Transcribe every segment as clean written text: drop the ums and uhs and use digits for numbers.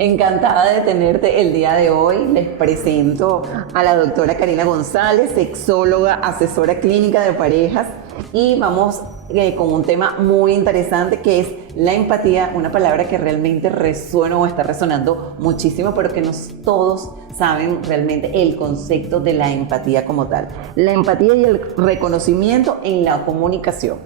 Encantada de tenerte el día de hoy. Les presento a la doctora Karina González, sexóloga, asesora clínica de parejas, y vamos con un tema muy interesante que es la empatía, una palabra que realmente resuena o está resonando muchísimo, pero que no todos saben realmente el concepto de la empatía como tal. La empatía y el reconocimiento en la comunicación.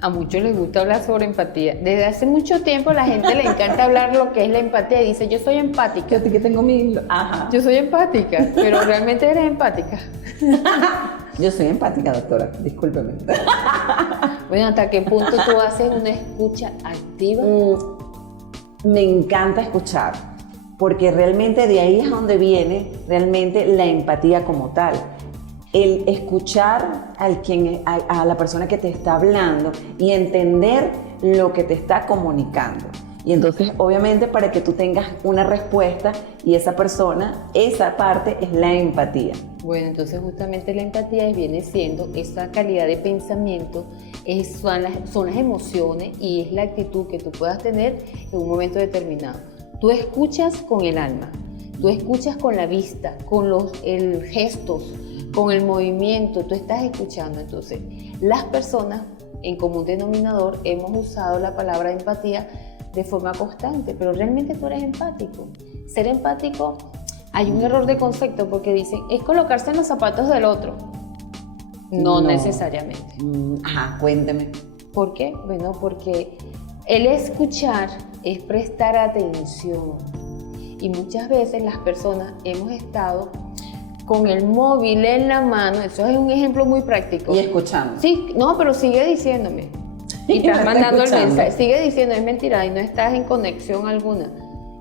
A muchos les gusta hablar sobre empatía. Desde hace mucho tiempo a la gente le encanta hablar lo que es la empatía y dice, yo soy empática. Yo que tengo mi... Ajá. Yo soy empática, pero realmente eres empática. Yo soy empática, doctora, discúlpeme. Bueno, ¿hasta qué punto tú haces una escucha activa? Me encanta escuchar, porque realmente de ahí es donde viene realmente la empatía como tal. El escuchar a la persona que te está hablando y entender lo que te está comunicando. Y entonces, obviamente, para que tú tengas una respuesta y esa persona, esa parte es la empatía. Bueno, entonces justamente la empatía viene siendo esa calidad de pensamiento, son las emociones y es la actitud que tú puedas tener en un momento determinado. Tú escuchas con el alma, tú escuchas con la vista, con los gestos, con el movimiento, tú estás escuchando. Entonces, las personas en común denominador hemos usado la palabra empatía de forma constante, pero realmente tú eres empático. Ser empático, hay un error de concepto porque dicen, es colocarse en los zapatos del otro. No necesariamente. Ajá, cuénteme. ¿Por qué? Bueno, porque el escuchar es prestar atención. Y muchas veces las personas hemos estado con el móvil en la mano, eso es un ejemplo muy práctico. Y escuchando. Sí, no, pero sigue diciéndome. Y estás mandando el mensaje, sigue diciendo, es mentira, y no estás en conexión alguna.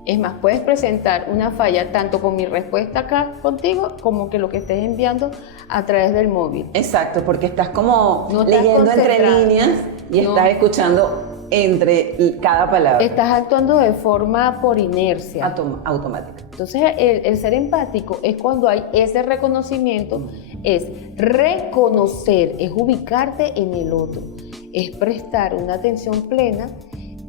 Es más, puedes presentar una falla tanto con mi respuesta acá contigo, como que lo que estés enviando a través del móvil. Exacto, porque estás como No estás leyendo entre concentrada. líneas y estás escuchando entre cada palabra. Estás actuando de forma por inercia. Automática. Entonces, el ser empático es cuando hay ese reconocimiento, es reconocer, es ubicarte en el otro, es prestar una atención plena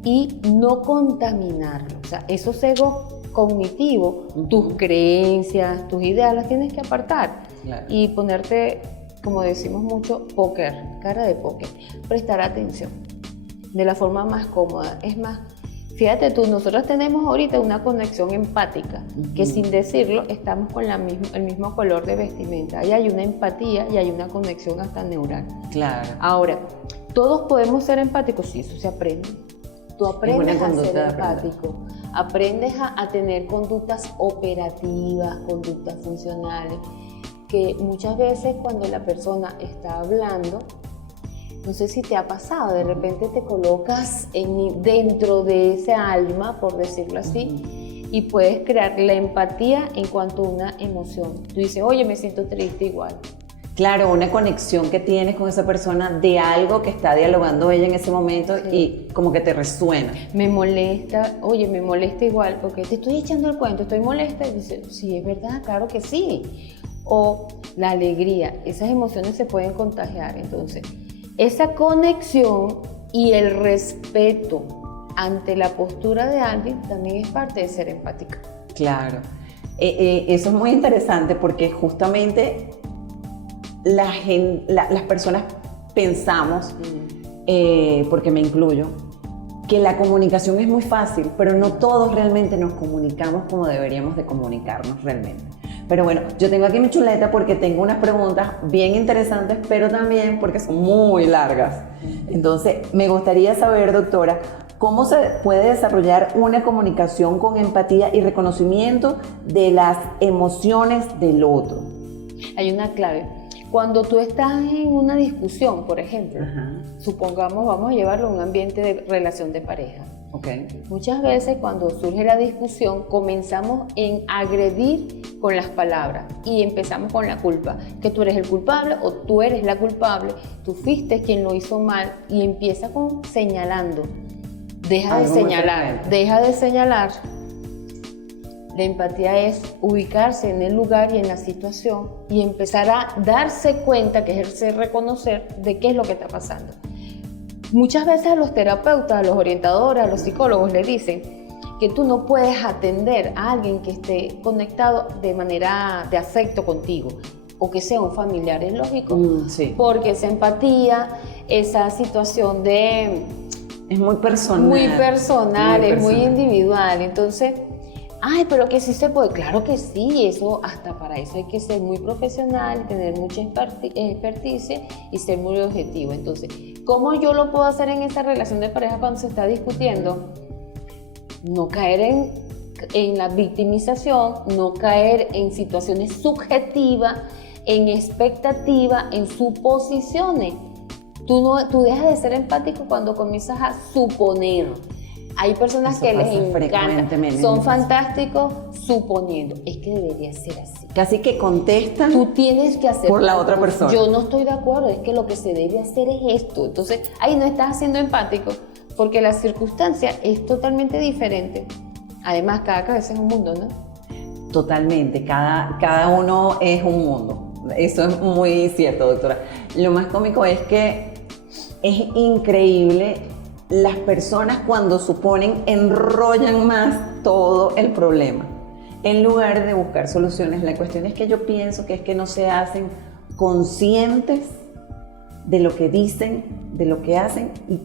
y no contaminarlo. O sea, esos egos cognitivos, tus creencias, tus ideas, las tienes que apartar. Claro. Y ponerte, como decimos mucho, póker, cara de póker, prestar atención de la forma más cómoda. Es más, fíjate tú, nosotros tenemos ahorita una conexión empática, que sin decirlo estamos con el mismo color de vestimenta. Ahí hay una empatía y hay una conexión hasta neural. Claro. Ahora, ¿todos podemos ser empáticos? Sí, eso se aprende. Tú aprendes a ser empático, aprendes a tener conductas operativas, conductas funcionales, que muchas veces cuando la persona está hablando, no sé si te ha pasado, de repente te colocas dentro de ese alma, por decirlo así, y puedes crear la empatía en cuanto a una emoción. Tú dices, oye, me siento triste igual. Claro, una conexión que tienes con esa persona de algo que está dialogando ella en ese momento y como que te resuena. Me molesta, oye, me molesta igual, porque te estoy echando el cuento, estoy molesta. Y dice, sí, es verdad, claro que sí. O la alegría, esas emociones se pueden contagiar. Entonces, esa conexión y el respeto ante la postura de alguien también es parte de ser empática. Claro. Eso es muy interesante porque justamente las personas pensamos, porque me incluyo, que la comunicación es muy fácil, pero no todos realmente nos comunicamos como deberíamos de comunicarnos realmente. Pero bueno, yo tengo aquí mi chuleta porque tengo unas preguntas bien interesantes, pero también porque son muy largas. Entonces, me gustaría saber, doctora, ¿cómo se puede desarrollar una comunicación con empatía y reconocimiento de las emociones del otro? Hay una clave. Cuando tú estás en una discusión, por ejemplo, supongamos, vamos a llevarlo a un ambiente de relación de pareja. Okay. Muchas veces cuando surge la discusión comenzamos en agredir con las palabras y empezamos con la culpa, que tú eres el culpable o tú eres la culpable, tú fuiste quien lo hizo mal y empieza con señalando. Deja de señalar. La empatía es ubicarse en el lugar y en la situación y empezar a darse cuenta, que es el reconocer de qué es lo que está pasando. Muchas veces a los terapeutas, a los orientadores, a los psicólogos les dicen, que tú no puedes atender a alguien que esté conectado de manera de afecto contigo o que sea un familiar, es lógico, Sí. porque esa empatía, esa situación de... Es muy personal. Muy personal, es muy individual, entonces... Ay, pero que sí se puede, claro que sí, eso hasta para eso hay que ser muy profesional, tener mucha experticia y ser muy objetivo. Entonces, ¿cómo yo lo puedo hacer en esa relación de pareja cuando se está discutiendo? No caer en la victimización, no caer en situaciones subjetivas, en expectativas, en suposiciones. Tú dejas de ser empático cuando comienzas a suponer. Hay personas que les encanta, son fantásticos suponiendo. Es que debería ser así. Casi que contestan. Tú tienes que hacer por la otra persona. Yo no estoy de acuerdo, es que lo que se debe hacer es esto. Entonces, ahí no estás siendo empático porque la circunstancia es totalmente diferente. Además, cada cabeza es un mundo, ¿no? Totalmente, cada uno es un mundo. Eso es muy cierto, doctora. Lo más cómico es que es increíble. Las personas cuando suponen enrollan más todo el problema en lugar de buscar soluciones. La cuestión es que yo pienso que es que no se hacen conscientes de lo que dicen, de lo que hacen y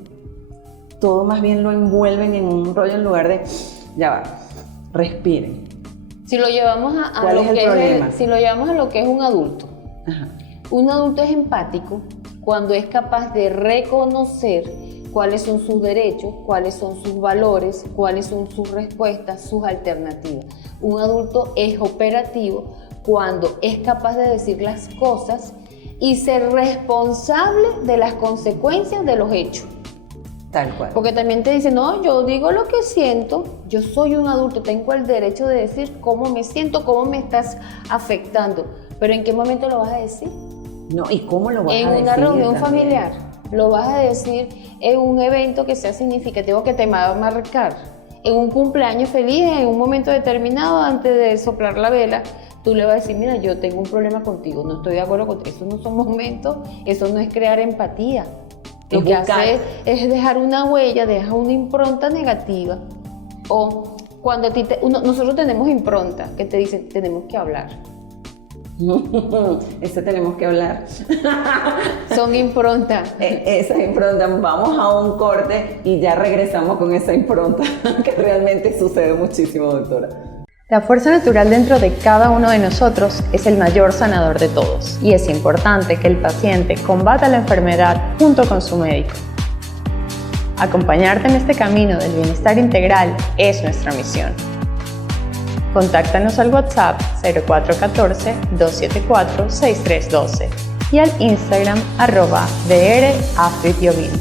todo más bien lo envuelven en un rollo en lugar de, ya va, respiren. Si lo llevamos a ¿Cuál lo es el que problema? si lo llevamos a lo que es un adulto. Ajá. Un adulto es empático cuando es capaz de reconocer cuáles son sus derechos, cuáles son sus valores, cuáles son sus respuestas, sus alternativas. Un adulto es operativo cuando es capaz de decir las cosas y ser responsable de las consecuencias de los hechos. Tal cual. Porque también te dicen, no, yo digo lo que siento, yo soy un adulto, tengo el derecho de decir cómo me siento, cómo me estás afectando. Pero ¿en qué momento lo vas a decir? No, ¿y cómo lo vas a decir? En una reunión también? familiar, lo vas a decir en un evento que sea significativo que te va a marcar, en un cumpleaños feliz, en un momento determinado, antes de soplar la vela, tú le vas a decir, mira, yo tengo un problema contigo, no estoy de acuerdo contigo. Eso no son momentos, eso no es crear empatía. Lo que hace es dejar una huella, dejar una impronta negativa. O cuando nosotros tenemos impronta que te dicen, tenemos que hablar. Ese tenemos que hablar. Son improntas. Esa impronta, vamos a un corte y ya regresamos con esa impronta, que realmente sucede muchísimo, doctora. La fuerza natural dentro de cada uno de nosotros es el mayor sanador de todos, y es importante que el paciente combata la enfermedad junto con su médico. Acompañarte en este camino del bienestar integral es nuestra misión. Contáctanos al WhatsApp 0414-274-6312 y al Instagram @drafrityovin.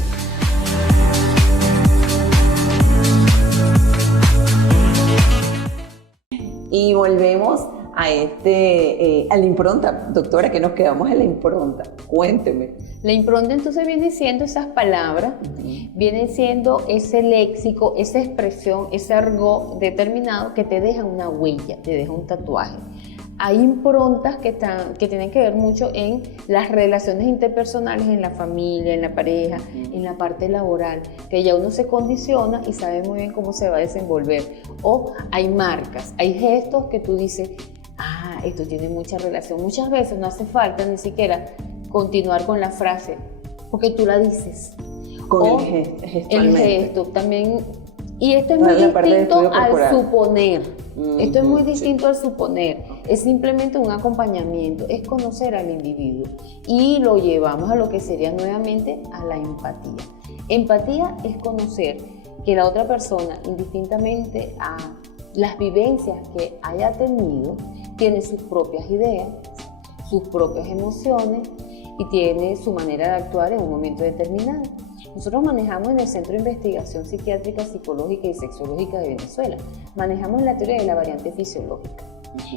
Y volvemos a a la impronta. Doctora, que nos quedamos en la impronta. Cuénteme. La impronta entonces viene siendo esas palabras, viene siendo ese léxico, esa expresión, ese argot determinado que te deja una huella, te deja un tatuaje. Hay improntas que tienen que ver mucho en las relaciones interpersonales, en la familia, en la pareja, en la parte laboral, que ya uno se condiciona y sabe muy bien cómo se va a desenvolver. O hay marcas, hay gestos que tú dices, esto tiene mucha relación. Muchas veces no hace falta ni siquiera continuar con la frase, porque tú la dices. Con el gesto también. Y esto es muy distinto al suponer. Esto es muy distinto al suponer. Es simplemente un acompañamiento, es conocer al individuo. Y lo llevamos a lo que sería nuevamente a la empatía. Empatía es conocer que la otra persona, indistintamente a las vivencias que haya tenido, tiene sus propias ideas, sus propias emociones y tiene su manera de actuar en un momento determinado. Nosotros manejamos en el Centro de Investigación Psiquiátrica, Psicológica y Sexológica de Venezuela, manejamos la teoría de la variante fisiológica.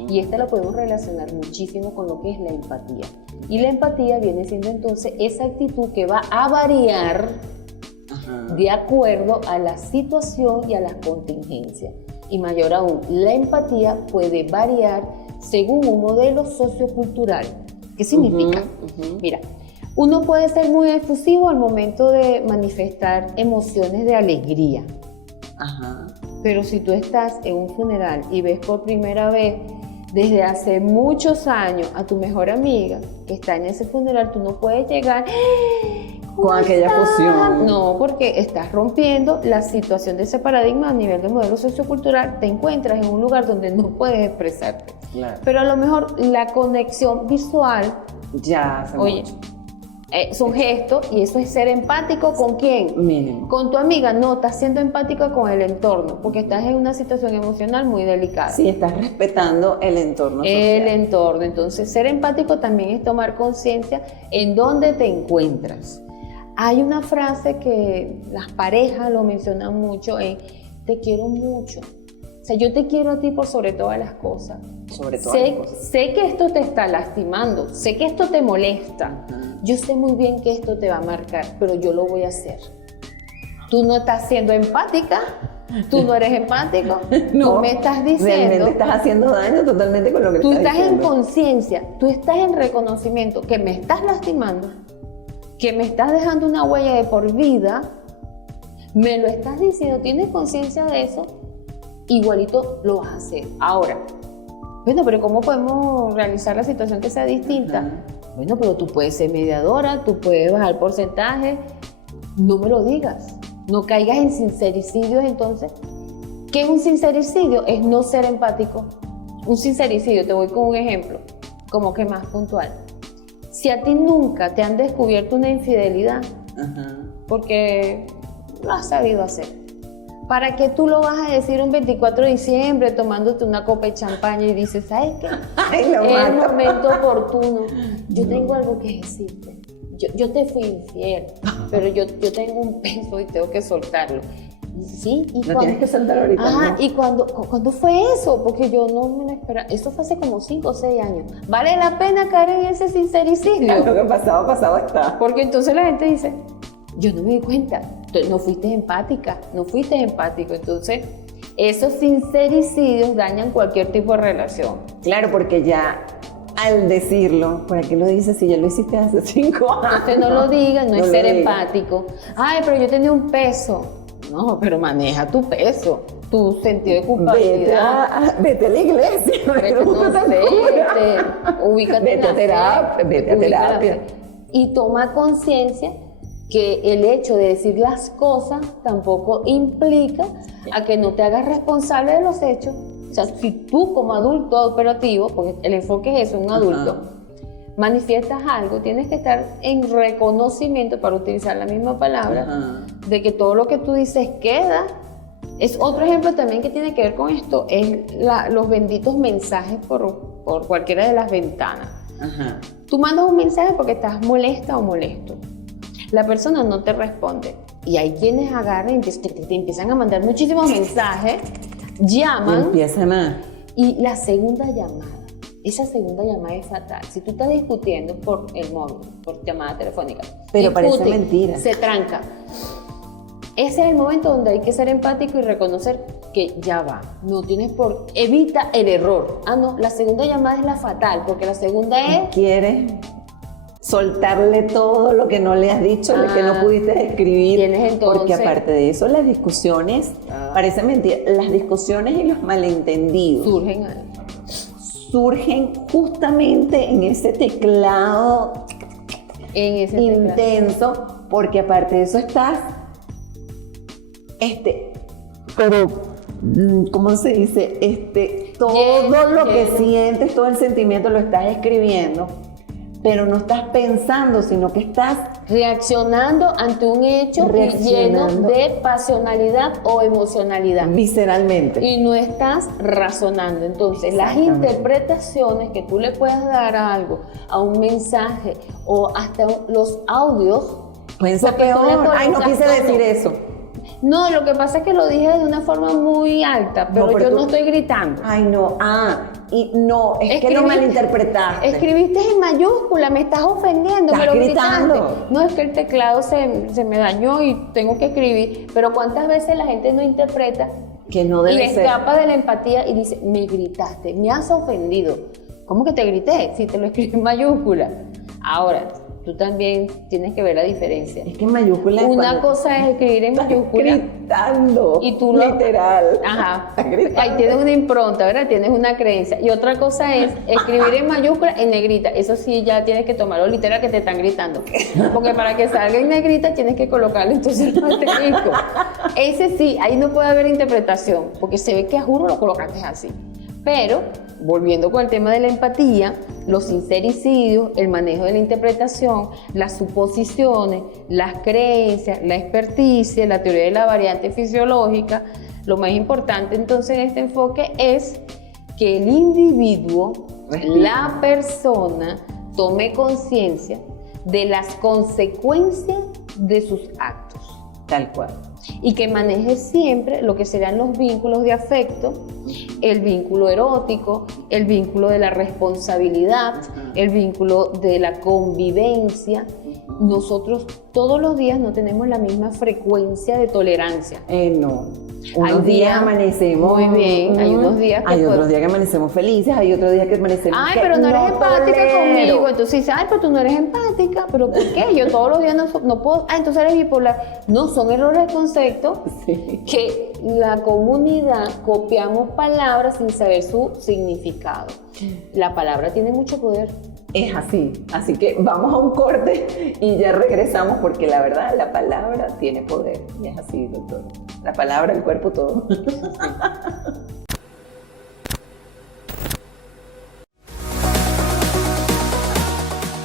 Y esta la podemos relacionar muchísimo con lo que es la empatía. Y la empatía viene siendo entonces esa actitud que va a variar de acuerdo a la situación y a las contingencias. Y mayor aún, la empatía puede variar según un modelo sociocultural. ¿Qué significa? Mira, uno puede ser muy efusivo al momento de manifestar emociones de alegría. Pero si tú estás en un funeral y ves por primera vez desde hace muchos años a tu mejor amiga que está en ese funeral, tú no puedes llegar con aquella fusión. No, porque estás rompiendo la situación de ese paradigma a nivel de modelo sociocultural. Te encuentras en un lugar donde no puedes expresarte. Claro. Pero a lo mejor la conexión visual, Ya hace oye, mucho. son gestos, y eso es ser empático. ¿Con quién? Mínimo. Con tu amiga. No, estás siendo empática con el entorno, porque estás en una situación emocional muy delicada. Sí, estás respetando el entorno social. El entorno. Entonces, ser empático también es tomar conciencia en dónde te encuentras. Hay una frase que las parejas lo mencionan mucho, te quiero mucho. O sea, yo te quiero a ti por sobre todas las cosas. Sobre todas las cosas. Sé que esto te está lastimando, sé que esto te molesta. Yo sé muy bien que esto te va a marcar, pero yo lo voy a hacer. Tú no estás siendo empática, tú no eres empático, tú me estás diciendo. Realmente estás haciendo daño totalmente con lo que Tú estás estás en diciendo. conciencia, tú estás en reconocimiento que me estás lastimando, que me estás dejando una huella de por vida, me lo estás diciendo, tienes conciencia de eso, igualito lo vas a hacer. Ahora, bueno, pero ¿cómo podemos realizar la situación que sea distinta? Ajá. Bueno, pero tú puedes ser mediadora, tú puedes bajar el porcentaje, no me lo digas, no caigas en sincericidios. Entonces, ¿qué es un sincericidio? Es no ser empático. Un sincericidio, te voy con un ejemplo, como que más puntual. Si a ti nunca te han descubierto una infidelidad, Ajá. porque lo has sabido hacer, ¿para qué tú lo vas a decir un 24 de diciembre tomándote una copa de champaña y dices, ¿sabes qué? Ay, lo Es el mato. momento oportuno. Yo tengo algo que decirte. Yo te fui infiel, pero yo tengo un peso y tengo que soltarlo. Sí, y Lo tienes que soltar ahorita. Ajá, ¿no? ¿y cuándo fue eso? Porque yo no me lo esperaba. Eso fue hace como 5 o 6 años. ¿Vale la pena caer en ese sincericidio? Lo que pasado está. Porque entonces la gente dice, yo no me di cuenta, no fuiste empática, no fuiste empático. Entonces, esos sincericidios dañan cualquier tipo de relación. Claro, porque ya al decirlo, ¿para qué lo dices si ya lo hiciste hace 5 años? Usted no lo diga, no es lo ser diga. empático. Ay, pero yo tenía un peso. No, pero maneja tu peso, tu sentido de culpabilidad. Vete a la iglesia. Pero no sé, ubícate Vete en la a terapia, fe, vete a ubícate en la terapia. fe. Y toma conciencia que el hecho de decir las cosas tampoco implica a que no te hagas responsable de los hechos. O sea, si tú como adulto operativo, porque el enfoque es eso, un adulto, Ajá. manifiestas algo, tienes que estar en reconocimiento, para utilizar la misma palabra, Ajá. de que todo lo que tú dices queda. Es otro ejemplo también que tiene que ver con esto, es los benditos mensajes por cualquiera de las ventanas. Ajá. Tú mandas un mensaje porque estás molesta o molesto. La persona no te responde. Y hay quienes agarran y te empiezan a mandar muchísimos mensajes, llaman, Empieza más. y la segunda llamada, esa segunda llamada es fatal. Si tú estás discutiendo por el móvil, por llamada telefónica, Pero parece discuten, mentira. se tranca. Ese es el momento donde hay que ser empático y reconocer que ya va. No tienes por... Evita el error. Ah, no, la segunda llamada es la fatal, porque la segunda es... ¿Quieres soltarle todo lo que no le has dicho, lo que no pudiste escribir? Tienes entonces- Porque aparte de eso, las discusiones, parece mentira, las discusiones y los malentendidos Surgen ahí. surgen justamente en ese teclado En ese teclado. intenso, porque aparte de eso estás, pero, ¿cómo se dice? Todo lo que Lleno. sientes, todo el sentimiento lo estás escribiendo, pero no estás pensando, sino que estás Reaccionando ante un hecho lleno Reaccionando. de pasionalidad o emocionalidad. visceralmente. Y no estás razonando. Entonces, las Exactamente. interpretaciones que tú le puedas dar a algo, a un mensaje o hasta los audios, Pueden ser porque tú le peor. Ay, no colocas quise tono. decir eso. No, lo que pasa es que lo dije de una forma muy alta, pero, pero yo tú- no estoy gritando. Ay, no. Y no, es que lo Escribiste- malinterpretaste. Escribiste en mayúscula, me estás ofendiendo, Estás me lo gritando. gritaste. No, es que el teclado se me dañó y tengo que escribir. Pero ¿cuántas veces la gente no interpreta Que no y debe ser. escapa de la empatía y dice, me gritaste, me has ofendido? ¿Cómo que te grité? Si te lo escribí en mayúscula. Ahora, tú también tienes que ver la diferencia. Es que en mayúscula es Una cuando cosa es escribir en estás mayúscula. gritando, Y tú literal. Ajá. Estás gritando. Ahí tienes una impronta, ¿verdad? Tienes una creencia. Y otra cosa es escribir en mayúscula en negrita. Eso sí, ya tienes que tomarlo literal que te están gritando. Porque para que salga en negrita tienes que colocarle entonces el asterisco. Ese sí, ahí no puede haber interpretación, porque se ve que a juro lo colocaste así. Pero, volviendo con el tema de la empatía, los sincericidios, el manejo de la interpretación, las suposiciones, las creencias, la experticia, la teoría de la variante fisiológica, lo más importante entonces en este enfoque es que el individuo, la persona, tome conciencia de las consecuencias de sus actos. Tal cual. Y que maneje siempre lo que serán los vínculos de afecto, el vínculo erótico, el vínculo de la responsabilidad, el vínculo de la convivencia. Nosotros todos los días no tenemos la misma frecuencia de tolerancia. No. Hay Unos días amanecemos muy bien, hay unos días que hay otros días que amanecemos felices, hay otros días que amanecemos ay, que pero no eres empática tolero. conmigo. Entonces dice, ay, pero tú no eres empática. ¿Pero por qué? Yo todos los días no puedo. Ah, entonces eres bipolar. No, son errores de concepto Sí. que la comunidad copiamos palabras sin saber su significado. La palabra tiene mucho poder. Es así que vamos a un corte y ya regresamos porque la verdad la palabra tiene poder y es así, doctor. La palabra, el cuerpo, todo.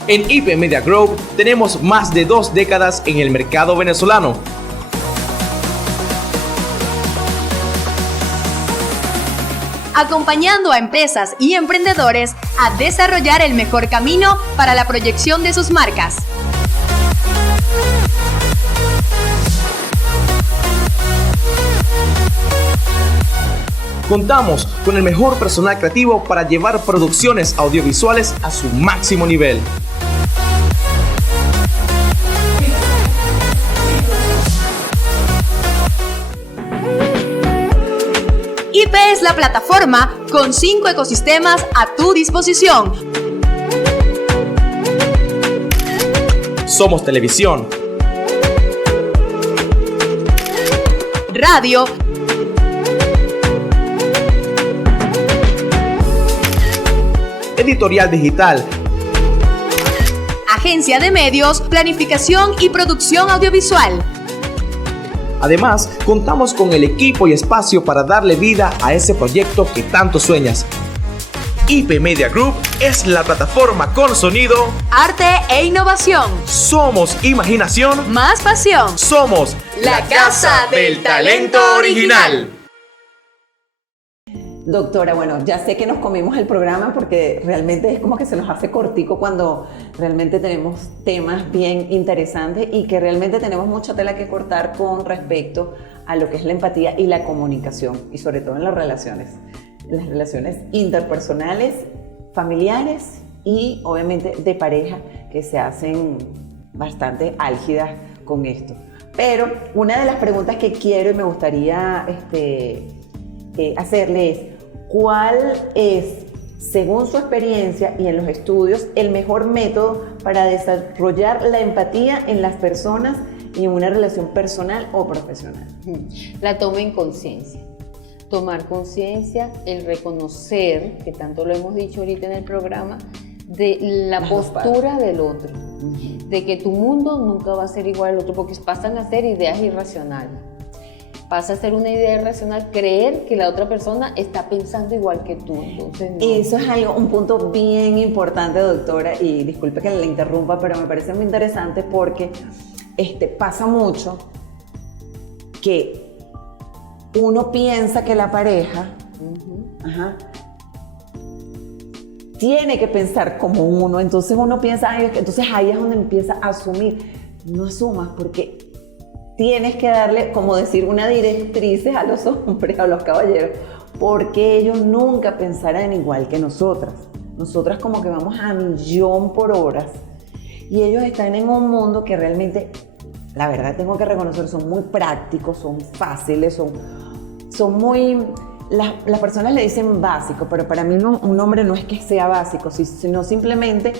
En IP Media Group tenemos más de 2 décadas en el mercado venezolano. Acompañando a empresas y emprendedores a desarrollar el mejor camino para la proyección de sus marcas. Contamos con el mejor personal creativo para llevar producciones audiovisuales a su máximo nivel. IP es la plataforma con 5 ecosistemas a tu disposición. Somos televisión, Radio, editorial digital, agencia de medios, planificación y producción audiovisual. Además, contamos con el equipo y espacio para darle vida a ese proyecto que tanto sueñas. IP Media Group es la plataforma con sonido, Arte e innovación. somos imaginación, Más pasión. somos La Casa del Talento Original. Doctora, bueno, ya sé que nos comimos el programa porque realmente es como que se nos hace cortico cuando realmente tenemos temas bien interesantes y que realmente tenemos mucha tela que cortar con respecto a lo que es la empatía y la comunicación y sobre todo en las relaciones interpersonales, familiares y obviamente de pareja que se hacen bastante álgidas con esto. Pero una de las preguntas que quiero y me gustaría hacerle es, ¿cuál es, según su experiencia y en los estudios, el mejor método para desarrollar la empatía en las personas y en una relación personal o profesional? La toma en conciencia. Tomar conciencia, el reconocer, que tanto lo hemos dicho ahorita en el programa, de la Las dos postura del otro, de que tu mundo nunca va a ser igual al otro, porque pasan a ser ideas irracionales. Pasa a ser una idea irracional creer que la otra persona está pensando igual que tú. Entonces, no. Eso es un punto bien importante, doctora, y disculpe que la interrumpa, pero me parece muy interesante porque pasa mucho que uno piensa que la pareja tiene que pensar como uno, entonces uno piensa, entonces ahí es donde empieza a asumir. No asumas porque tienes que darle, como decir, una directriz a los hombres, a los caballeros, porque ellos nunca pensarán igual que nosotras. Nosotras como que vamos a 1.000.000 por hora y ellos están en un mundo que realmente, la verdad tengo que reconocer, son muy prácticos, son fáciles, son muy... Las personas le dicen básico, pero para mí un hombre no es que sea básico, sino simplemente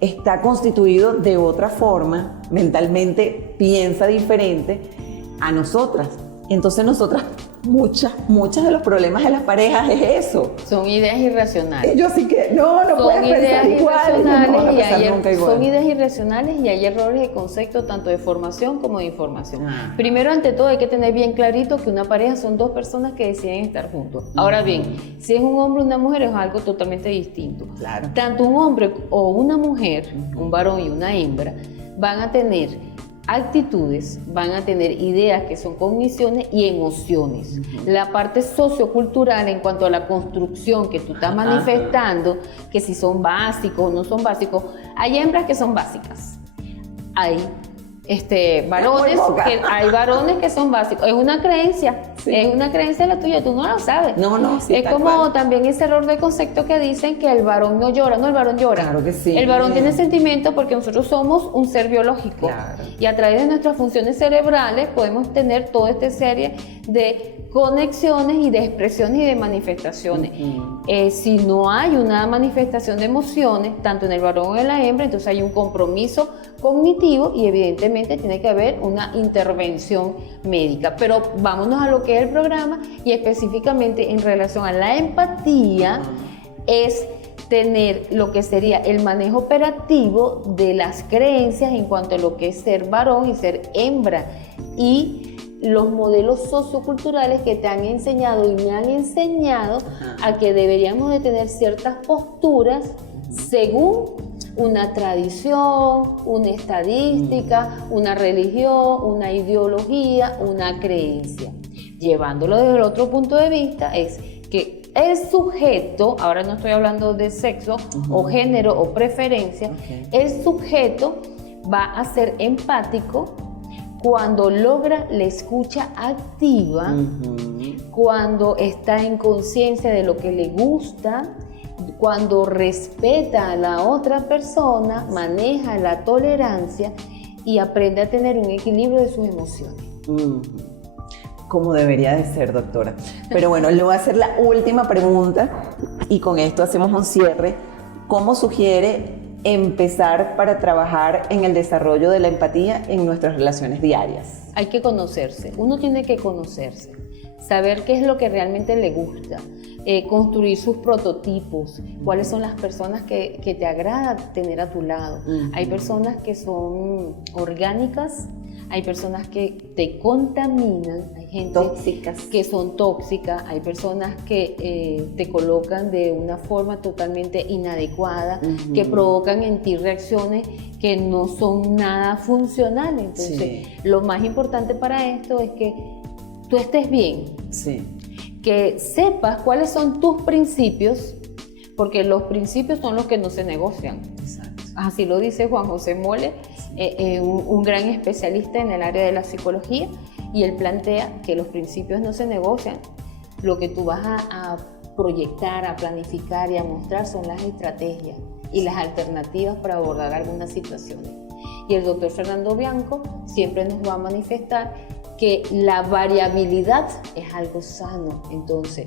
está constituido de otra forma, mentalmente piensa diferente a nosotras. Entonces nosotras, muchos de los problemas de las parejas es eso. Son ideas irracionales. Yo sí que, no Son puedes pensar ideas igual, no irracionales vas a y pensar nunca igual. son ideas irracionales y hay errores de concepto tanto de formación como de información. Ah. Primero, ante todo, hay que tener bien clarito que una pareja son dos personas que deciden estar juntos. Ahora bien, si es un hombre o una mujer es algo totalmente distinto. Claro. Tanto un hombre o una mujer, un varón y una hembra, van a tener actitudes, van a tener ideas que son cogniciones y emociones. La parte sociocultural en cuanto a la construcción que tú estás manifestando, que si son básicos o no son básicos, hay hembras que son básicas, hay hay varones que son básicos. Es una creencia, es una creencia la tuya, tú no lo sabes. No, sí, es tal como cual. también ese error de concepto que dicen que el varón no llora. No, el varón llora. Claro que sí. El varón tiene sentimientos porque nosotros somos un ser biológico. Claro. Y a través de nuestras funciones cerebrales podemos tener toda esta serie de conexiones y de expresiones y de manifestaciones. Si no hay una manifestación de emociones, tanto en el varón como en la hembra, entonces hay un compromiso cognitivo y evidentemente tiene que haber una intervención médica. Pero vámonos a lo que es el programa y específicamente en relación a la empatía, es tener lo que sería el manejo operativo de las creencias en cuanto a lo que es ser varón y ser hembra y los modelos socioculturales que te han enseñado y me han enseñado a que deberíamos de tener ciertas posturas según una tradición, una estadística, una religión, una ideología, una creencia. Llevándolo desde el otro punto de vista es que el sujeto, ahora no estoy hablando de sexo o género o preferencia, el sujeto va a ser empático cuando logra la escucha activa, cuando está en conciencia de lo que le gusta, cuando respeta a la otra persona, maneja la tolerancia y aprende a tener un equilibrio de sus emociones. Como debería de ser, doctora. Pero bueno, le voy a hacer la última pregunta y con esto hacemos un cierre. ¿Cómo sugiere empezar para trabajar en el desarrollo de la empatía en nuestras relaciones diarias? Hay que conocerse, uno tiene que conocerse, saber qué es lo que realmente le gusta, construir sus prototipos, cuáles son las personas que te agrada tener a tu lado. Hay personas que son orgánicas, hay personas que te contaminan, hay gente Tóxicas. que son tóxicas, hay personas que te colocan de una forma totalmente inadecuada, que provocan en ti reacciones que no son nada funcionales. Entonces, lo más importante para esto es que tú estés bien, que sepas cuáles son tus principios, porque los principios son los que no se negocian. Exacto. Así lo dice Juan José Mole, un gran especialista en el área de la psicología, y él plantea que los principios no se negocian. Lo que tú vas a proyectar, a planificar y a mostrar son las estrategias y las alternativas para abordar algunas situaciones. Y el doctor Fernando Bianco siempre nos va a manifestar que la variabilidad es algo sano. Entonces,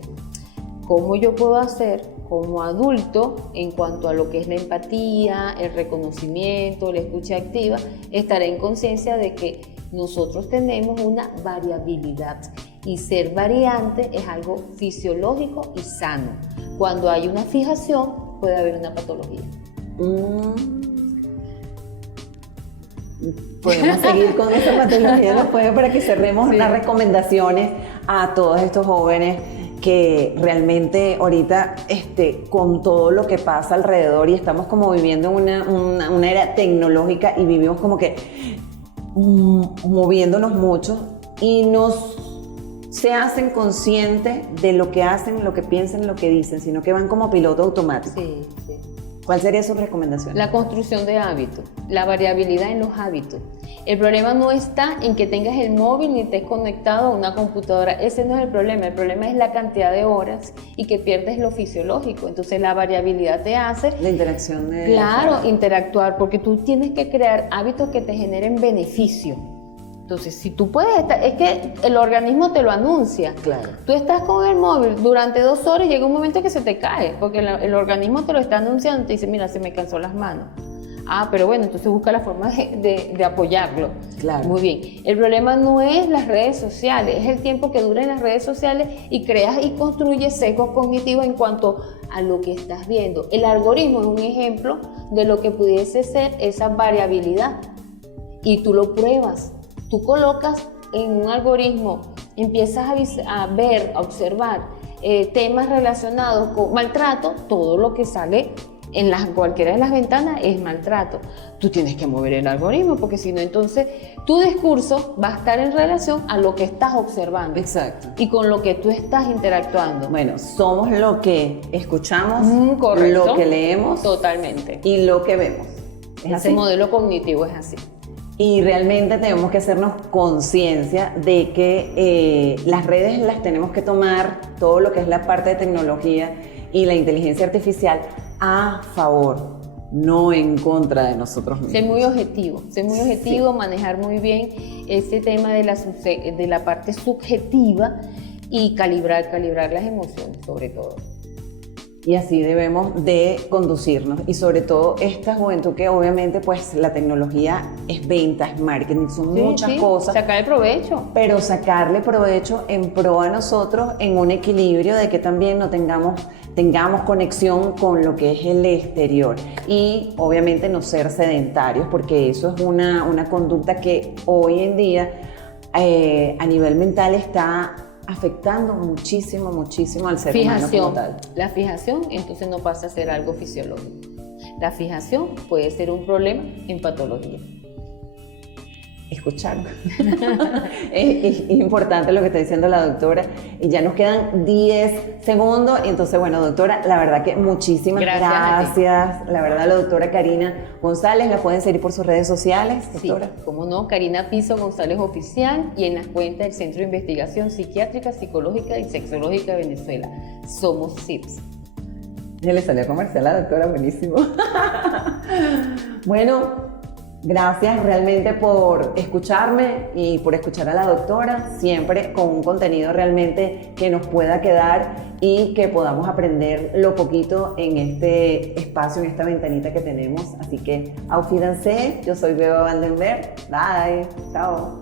¿cómo yo puedo hacer como adulto en cuanto a lo que es la empatía, el reconocimiento, la escucha activa? Estaré en conciencia de que nosotros tenemos una variabilidad y ser variante es algo fisiológico y sano. Cuando hay una fijación, puede haber una patología. Podemos seguir con esa patología después para que cerremos las recomendaciones a todos estos jóvenes que realmente ahorita con todo lo que pasa alrededor y estamos como viviendo una era tecnológica y vivimos como que moviéndonos mucho y se hacen conscientes de lo que hacen, lo que piensan, lo que dicen, sino que van como piloto automático. Sí. ¿Cuál sería su recomendación? La construcción de hábitos, la variabilidad en los hábitos. El problema no está en que tengas el móvil ni estés conectado a una computadora. Ese no es el problema es la cantidad de horas y que pierdes lo fisiológico. Entonces la variabilidad te hace... La interacción de... Claro, interactuar, porque tú tienes que crear hábitos que te generen beneficio. Entonces, si tú puedes estar, es que el organismo te lo anuncia. Claro. Tú estás con el móvil durante 2 horas y llega un momento que se te cae, porque el organismo te lo está anunciando, te dice, mira, se me cansó las manos. pero bueno, entonces busca la forma de apoyarlo. Claro. Muy bien. El problema no es las redes sociales, es el tiempo que dura en las redes sociales y creas y construyes sesgos cognitivos en cuanto a lo que estás viendo. El algoritmo es un ejemplo de lo que pudiese ser esa variabilidad y tú lo pruebas. Tú colocas en un algoritmo, empiezas a ver, a observar temas relacionados con maltrato, todo lo que sale en cualquiera de las ventanas es maltrato. Tú tienes que mover el algoritmo porque si no, entonces tu discurso va a estar en relación a lo que estás observando. Exacto. Y con lo que tú estás interactuando. Bueno, somos lo que escuchamos, Correcto. lo que leemos Totalmente. y lo que vemos. ¿Es Ese así? modelo cognitivo es así. Y realmente tenemos que hacernos conciencia de que las redes las tenemos que tomar, todo lo que es la parte de tecnología y la inteligencia artificial, a favor, no en contra de nosotros mismos. Ser muy objetivo, manejar muy bien ese tema de la parte subjetiva y calibrar las emociones sobre todo. Y así debemos de conducirnos. Y sobre todo esta juventud que obviamente pues la tecnología es venta, es marketing, son muchas cosas. Sacar el provecho. Pero sacarle provecho en pro a nosotros en un equilibrio de que también no tengamos conexión con lo que es el exterior. Y obviamente no ser sedentarios, porque eso es una conducta que hoy en día a nivel mental está afectando muchísimo al ser humano como tal. La fijación entonces no pasa a ser algo fisiológico. La fijación puede ser un problema en patología. Escuchar. es importante lo que está diciendo la doctora. Y ya nos quedan 10 segundos. Entonces, bueno, doctora, la verdad que muchísimas gracias. La verdad, la doctora Karina González, la pueden seguir por sus redes sociales, doctora. Sí, cómo no, Karina Piso González Oficial y en las cuentas del Centro de Investigación Psiquiátrica, Psicológica y Sexológica de Venezuela. Somos CIPS. Ya le salió comercial a la doctora, buenísimo. Bueno, gracias realmente por escucharme y por escuchar a la doctora, siempre con un contenido realmente que nos pueda quedar y que podamos aprender lo poquito en este espacio, en esta ventanita que tenemos. Así que, auf Wiedersehen, yo soy Beba Vandenberg. Bye, chao.